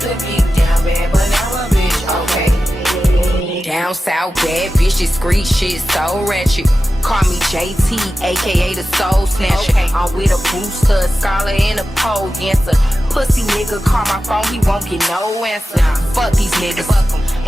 used to be down bad, but now a bitch, okay. Down south bad bitches, street shit so ratchet. Call me JT, aka the soul snatcher. Okay. I'm with a booster, a scholar, and a pole dancer. Pussy nigga call my phone, he won't get no answer. Fuck these niggas,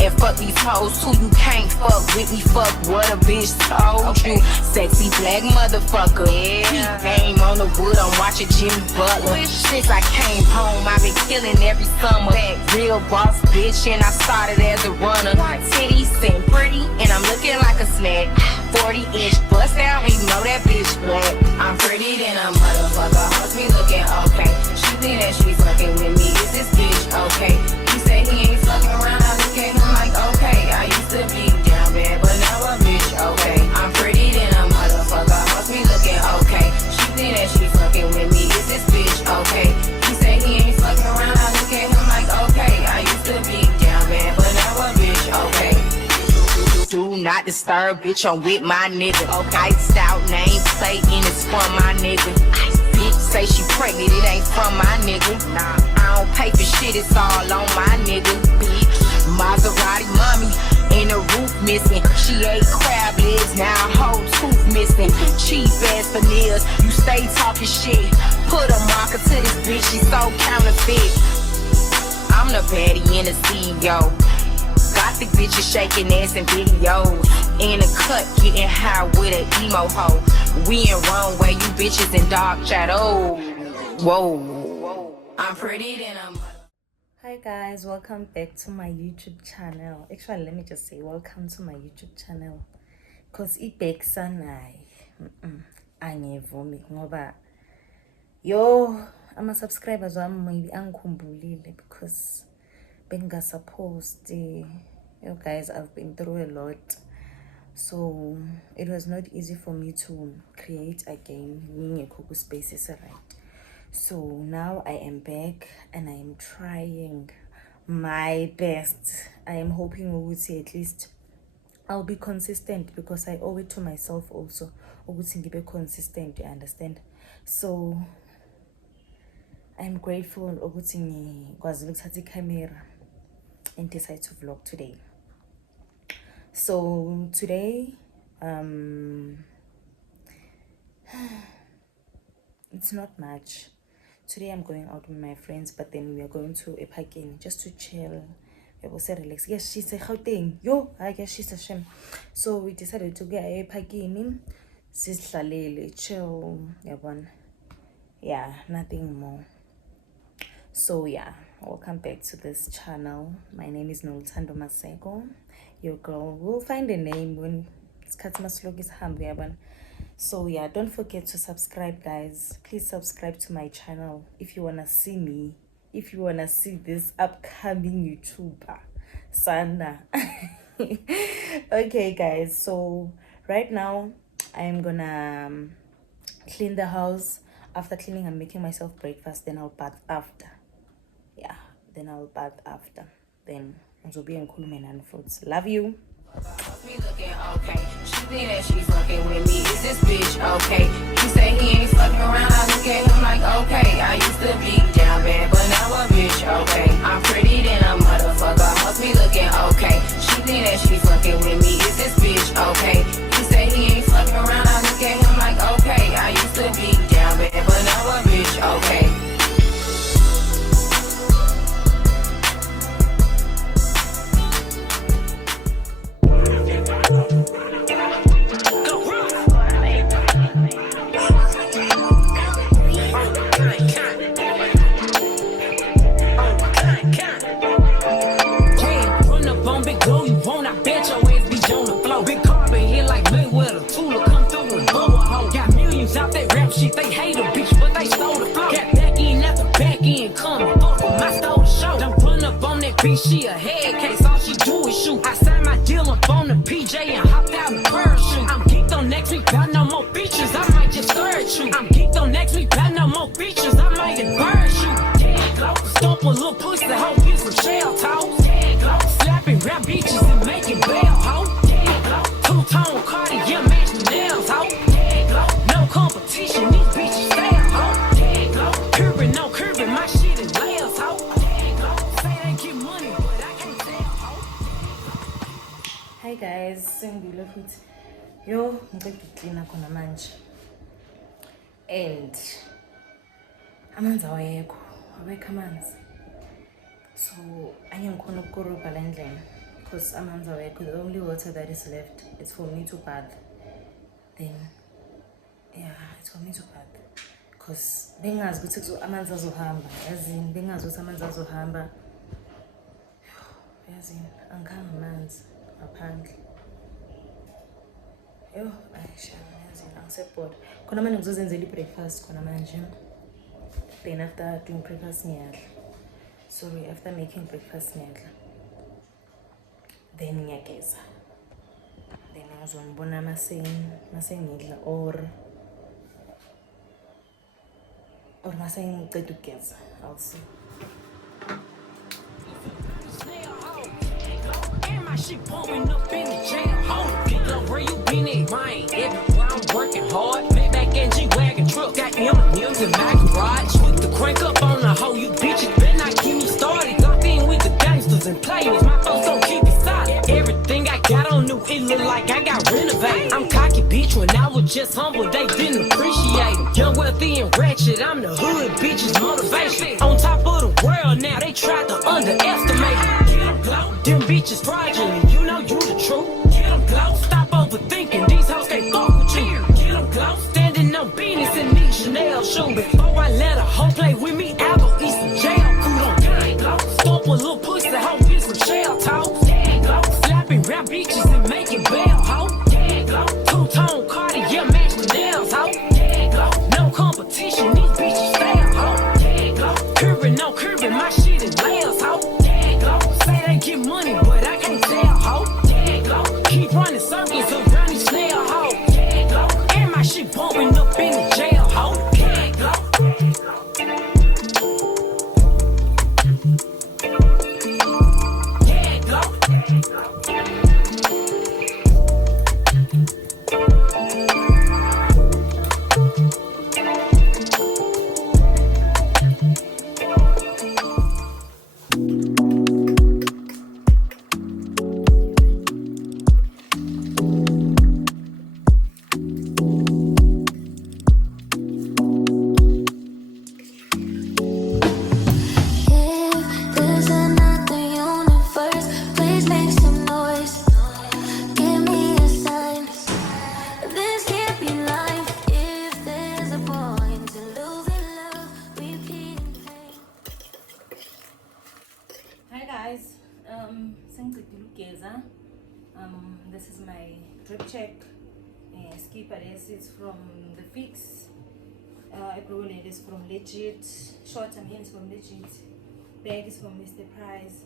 and fuck these hoes too. You can't fuck with me, fuck what a bitch told you. Sexy black motherfucker, yeah. Game on the wood, I'm watching Jimmy Butler. Since I came home, I've been killing every summer. Real boss bitch, and I started as a runner. Titties and pretty, and I'm looking like a snack. 40-inch bust down, you know that bitch black. I'm pretty than a motherfucker, hoes me looking okay. She think that she fucking with me, is this bitch okay? He say he ain't fucking around, I look at him like okay. I used to be down bad, but now a bitch okay. I'm pretty than a motherfucker, hoes me looking okay. She think that she fucking with me, is this bitch okay? He say he ain't fucking around, I look at him like okay. I used to be down bad, but now a bitch okay. Do not disturb, bitch, I'm with my nigga. Okay, iced out name plate and it's from my nigga. Bitch say she pregnant, it ain't from my nigga. Nah, I don't pay for shit, it's all on my nigga. Bitch, Maserati mommy, and the roof missing. She ate crab legs, now a whole tooth missing. Cheap ass veneers, you stay talking shit. Put a marker to this bitch, she's so counterfeit. I'm the baddie and the CEO. Gothic bitches shaking ass in videos. In the cut, getting high with an emo hoe. We in wrong way, you bitches in dark shadow. Whoa, I'm pretty than I'm. Hi guys, welcome back to my YouTube channel. Actually, let me just say welcome to my YouTube channel. Cause back sanai angevumi ngoba yo ama subscribers wami maybe angikhumbulile because benga supposed you guys, I've been through a lot, so it was not easy for me to create again ngingekho spaces right. So now I am back and I am trying my best. I am hoping ukuthi at least I'll be consistent because I owe it to myself also ukuthi ngibe consistent, you understand? So I'm grateful ukuthi ngikwazile ukuthatha i-camera and decide to vlog today. So today it's not much. Today I'm going out with my friends, but then we are going to a parking just to chill. We will say relax. Yes, she's a Gauteng. Yo, I guess she's a shame. So we decided to get a parking. Chill. Yeah, nothing more. So yeah, welcome back to this channel. My name is Nolthando Maseko. Your girl will find a name when it's Katmaslog is Hambiaban. So yeah, don't forget to subscribe, guys. Please subscribe to my channel if you wanna see me, if you wanna see this upcoming YouTuber Sana. Okay guys, so right now I am gonna clean the house. After cleaning, I'm making myself breakfast, then I'll bath after. Yeah, then I'll bath after. Then I'll be in Kulumen fruits. Love you. Me looking okay. She think that she fucking with me. Is this bitch okay? He say he ain't fucking around. I look at him like okay. I used to be down bad, but now a bitch okay. I'm pretty than a motherfucker. Hoes me looking okay. She think that she fucking with me. Is this bitch okay? He say he ain't fucking around. I look at him like okay. I used to be down bad, but now a bitch okay. They hate a bitch, but they stole the flow. Got back in at the back end coming. Fuck with my stole the show. Don't run up on that bitch, she a head case. All she do is shoot. I signed my deal up on the PJ and hopped out the parachute. I'm geeked on next week, got no more features. I might just search you. I'm geeked on next week, got no more features. I might embarrass you. Tag glow, stomp a little pussy, hoe, get some shell toes. Tag glow, slapping rap bitches and making bail, hoe. Tag glow, two-tone Cartier, match the nails, hoe. Tag glow, no competition. Bitches stay at home. No curbing, my shit is layers, ho. Say they Hi guys, sengibuyile futhi. Yo, ngicela ukucleana khona manje. And amanzi awekho amanzi. So angikhona ukukorobha la ndlela because amanzi awekho. The only water that is left is for me to bath. Then yeah, it's for me to bath. Because bengazi ukuthi amanzi azohamba. Yazini bengazi ukuthi amanzi azohamba. Yazini angikhanga amanzi ngaphandle. Yo, ayishaya yazini angisebored. Khona manje ngizozenzela breakfast khona manje. Then after doing breakfast ngiyadla. Sorry, after making breakfast ngiyadla. Then ngiyageza. Then ngizonibona masengidla or masengiceda ukugeza. I'll see. She pumping up in the jail. Pick up where you been at, mine. Everywhere I'm working hard. Maybach and G-Wagon truck. Got M&M's in my garage. With the crank up on the hoe. You bitches better not get me started. Locked in with the gangsters and players. My folks don't keep it solid. Everything I got on new, it look like I got renovated. I'm cocky, bitch. When I was just humble, they didn't appreciate it. Young, wealthy, and ratchet. I'm the hood, bitches, motivation. On top of the world now, they tried to underestimate me. Them bitches fraudulent, you know you the truth. Get them close, stop overthinking, these hoes can't fuck with you. Get them close, standing on business in these Chanel shoes. Before I let a hoe play with me, I go eat some jail food on gang. Stomp a little pussy, hoe get some shell talk. Slapping rap bitches and making bail, hoe. Two-tone Cartier match with nails, hoe. No competition, these bitches fail, hoe. Curving, no curving, my shit is layers, hoe. Say they get money, but I can't tell, ho. Keep running circles around these snail, ho. And my shit bumping up in the jail, ho. This is my drip check. Skipper is from the Fix. It is from Legit. Short is from Legit. Bag is from Mr. Price.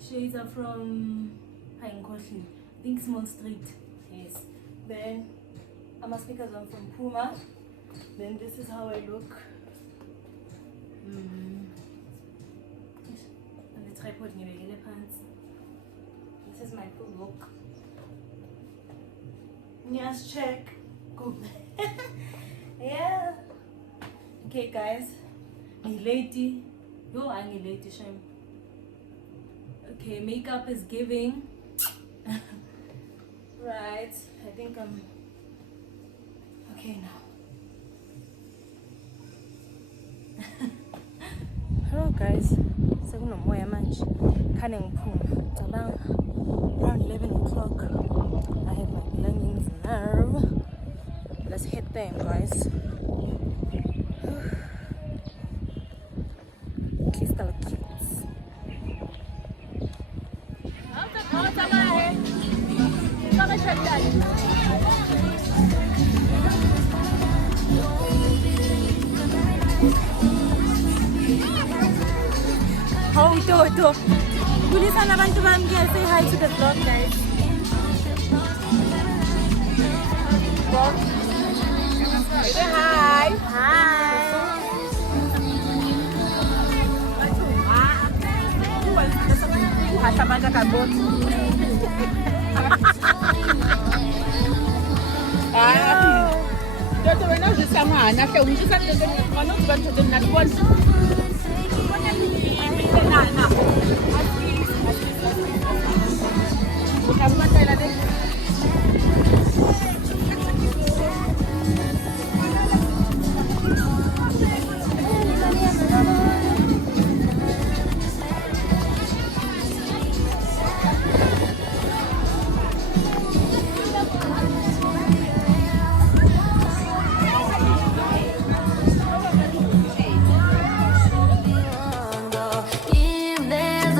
Shades are from Pine I think Small Street. Yes. Then my speakers are from Puma. Then this is how I look. And the tripod in the pants. This is my full look. Yes, check. Good. Yeah. Okay, guys. Me lady. Yo, I'm lady, shame. Okay, makeup is giving. Right. I think I'm okay now. Hello, guys. Sekunomoya manje. Khane ngiphuma. Cabanga around 11 o'clock. I have my belongings now. Let's hit them, guys. Crystal kids. How do Tulisan abantu bami here, say hi to the vlog, guys. Say hi. Hi.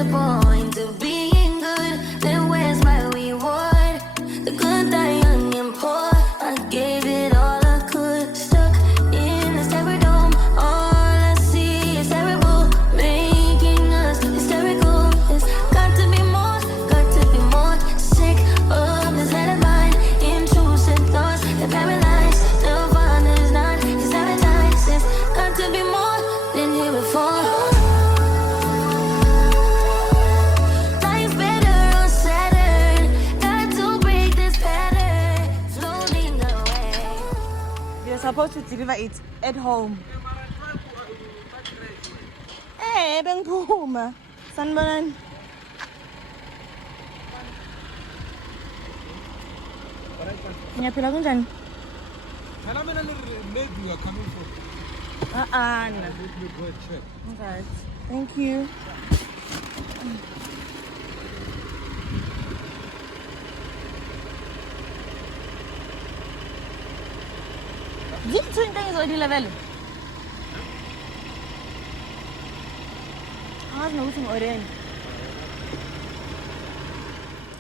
the point of being good? Then where's my reward? The good, the young, and poor. I gave it all I could. Stuck in this terror dome. All I see is terrible, making us hysterical. It's got to be more, got to be more. Sick of this landmine, intrusive thoughts that paralyze. The fun is not his appetite. It's got to be more than here before. Life's better on Saturn. Got to break this pattern. Floating away. You're supposed to deliver it at home. Hey, bengiphuma. Sanibonani. Ngiyaphila kunjani? Tell me maybe you are coming from. No. Let me go and check. Okay. Thank you. These two things already level. I know some orange.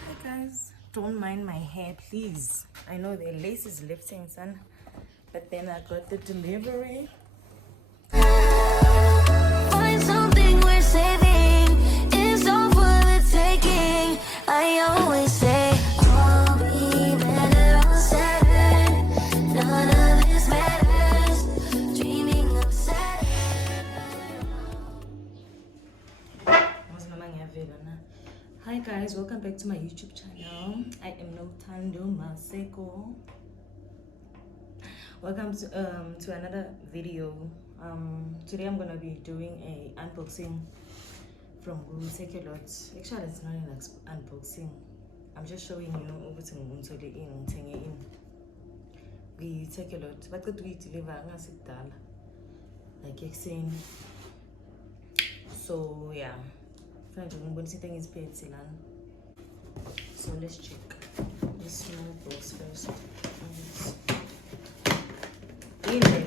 Hi guys, don't mind my hair, please. I know the lace is lifting, son, but then I got the delivery. Find something worth saving. It's all for the taking. I always say I'll be better on Saturn. None of this matters. Dreaming of Saturn. Hi guys, welcome back to my YouTube channel. I am Notando Maseko. Welcome to another video. Today I'm gonna be doing a unboxing from Take-A-Lot. Actually, it's not an unboxing. I'm just showing you ukuthi ngithole ini, ngithenge ini. We Take-A-Lot. Baqeda ukuyideliver ngasikudala. Like ekuseni. So yeah. So let's check this small box first. Email.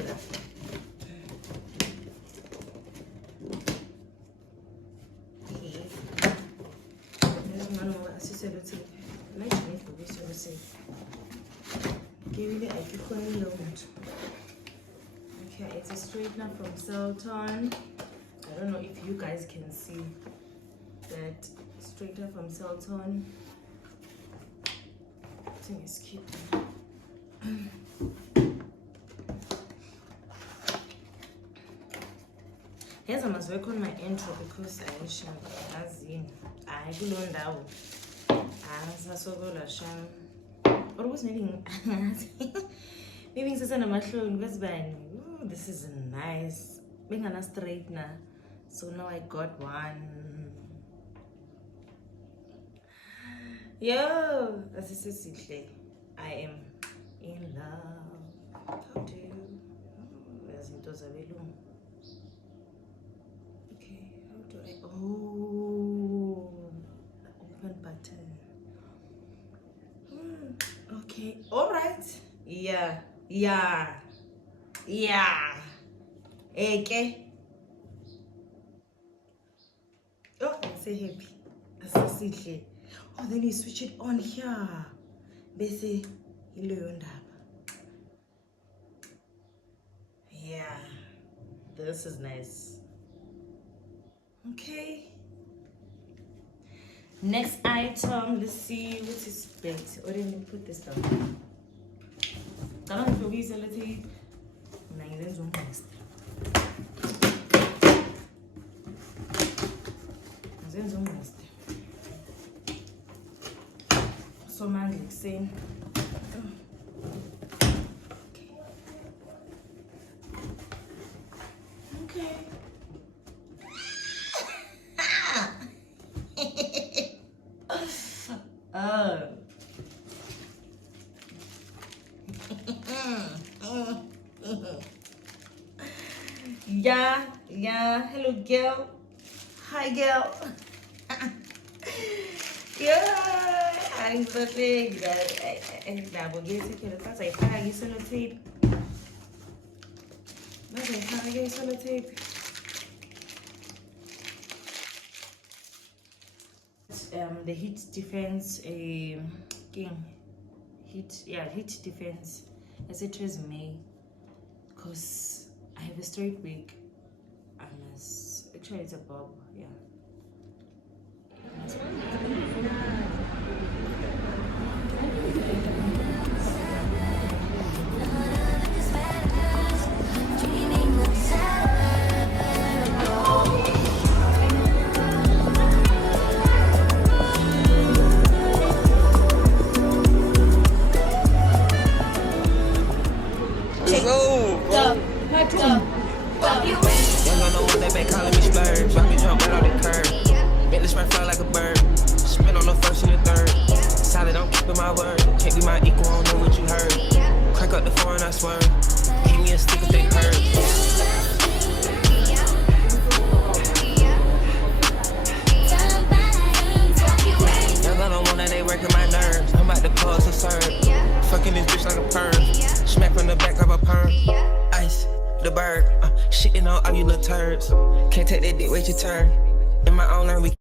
Okay, it's a straightener from Celton. I don't know if you guys can see that straightener from Celton. I think it's cute. Yes, I must work on my intro because I don't know. Or was maybe maybe it's a this is nice. Being on a straightener. So now I got one. Yo, as I said, I am in love. How do you? Where's it? Okay, how do I? Oh, the open button. Okay, all right. Yeah. Okay. Oh, I'm so happy. Oh, then you switch it on here. Bese yeah, this is nice. Okay. Next item, let's see what is best. Or let me put this down. Come on, please, let's see. So man, like saying, okay. Yeah. Hello, girl. Hi, girl. Yeah, I'm so big. And double get it. That's a fire tape. That's a fire tape. the heat defense king heat defense as it was May, because I have a straight wig. I must actually it's a bob, yeah. Young on the one they been calling me splurge. Drop me jump right on the curb. Bentley spread fly like a bird. Spin on the first and the third. Solid, I'm keeping my word. Can't be my equal, I don't know what you heard. Crack up the foreign, I swear. Keep me a stick if they hurt. Young on the one that they working my nerves. I'm about to pause and serve. Fucking this bitch like a perm. Smack from the back of a perm. Ice. The bird, shitting on all you little turds. Can't take that dick, wait your turn. In my own lane, we